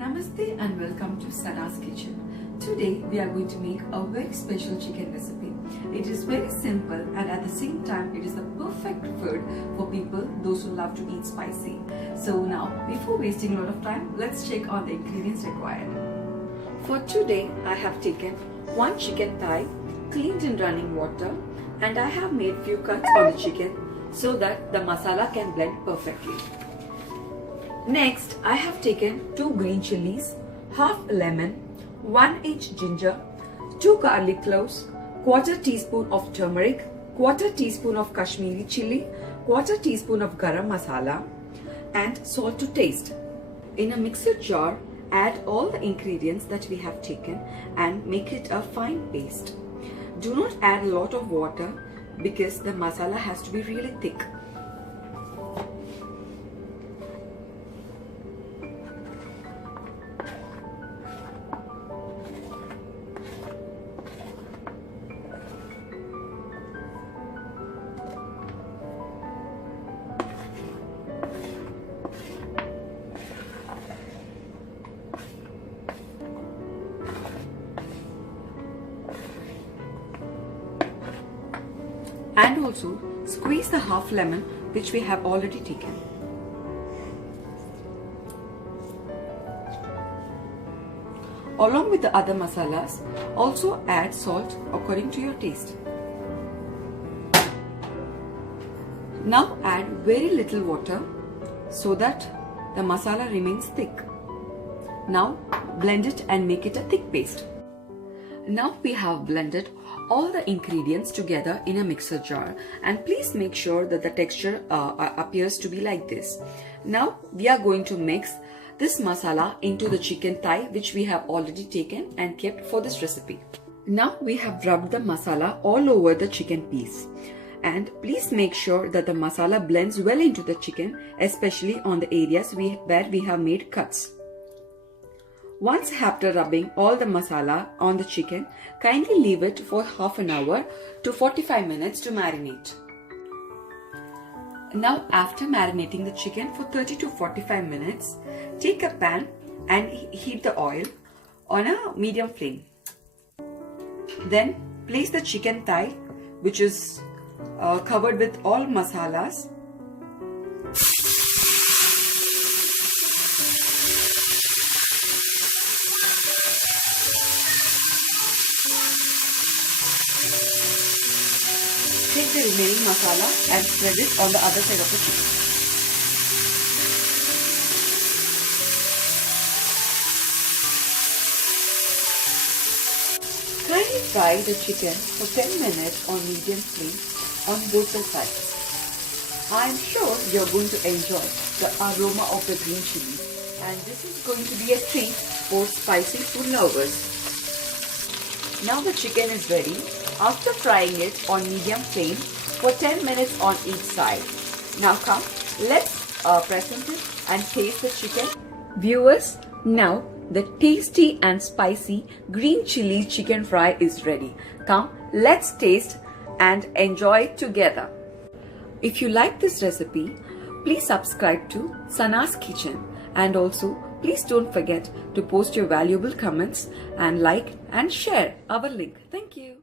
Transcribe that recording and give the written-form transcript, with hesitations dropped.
Namaste and welcome to Sana's Kitchen. Today we are going to make a very special chicken recipe. It is very simple and at the same time it is the perfect food for people those who love to eat spicy. So now before wasting a lot of time, let's check on the ingredients required. For today I have taken 1 chicken thigh cleaned in running water and I have made few cuts on the chicken so that the masala can blend perfectly. Next, I have taken 2 green chilies, half a lemon, 1 inch ginger, 2 garlic cloves, quarter teaspoon of turmeric, quarter teaspoon of Kashmiri chili, quarter teaspoon of garam masala, and salt to taste. In a mixer jar, add all the ingredients that we have taken and make it a fine paste. Do not add a lot of water because the masala has to be really thick. And also squeeze the half lemon which we have already taken. Along with the other masalas, also add salt according to your taste. Now add very little water so that the masala remains thick. Now blend it and make it a thick paste. Now we have blended all the ingredients together in a mixer jar, and please make sure that the texture appears to be like this. Now we are going to mix this masala into the chicken thigh which we have already taken and kept for this recipe. Now we have rubbed the masala all over the chicken piece, and please make sure that the masala blends well into the chicken, especially on the areas where we have made cuts. Once after rubbing all the masala on the chicken, kindly leave it for half an hour to 45 minutes to marinate. Now after marinating the chicken for 30 to 45 minutes, take a pan and heat the oil on a medium flame. Then place the chicken thigh which is covered with all masalas. Take the remaining masala and spread it on the other side of the chicken. Kindly fry the chicken for 10 minutes on medium flame on both the sides. I am sure you are going to enjoy the aroma of the green chili, and this is going to be a treat for spicy food lovers. Now the chicken is ready after frying it on medium flame for 10 minutes on each side. Now come, let's present it and taste the chicken. Viewers, now the tasty and spicy green chili chicken fry is ready. Come, let's taste and enjoy it together. If you like this recipe, please subscribe to Sana's Kitchen, and also please don't forget to post your valuable comments and like and share our link. Thank you.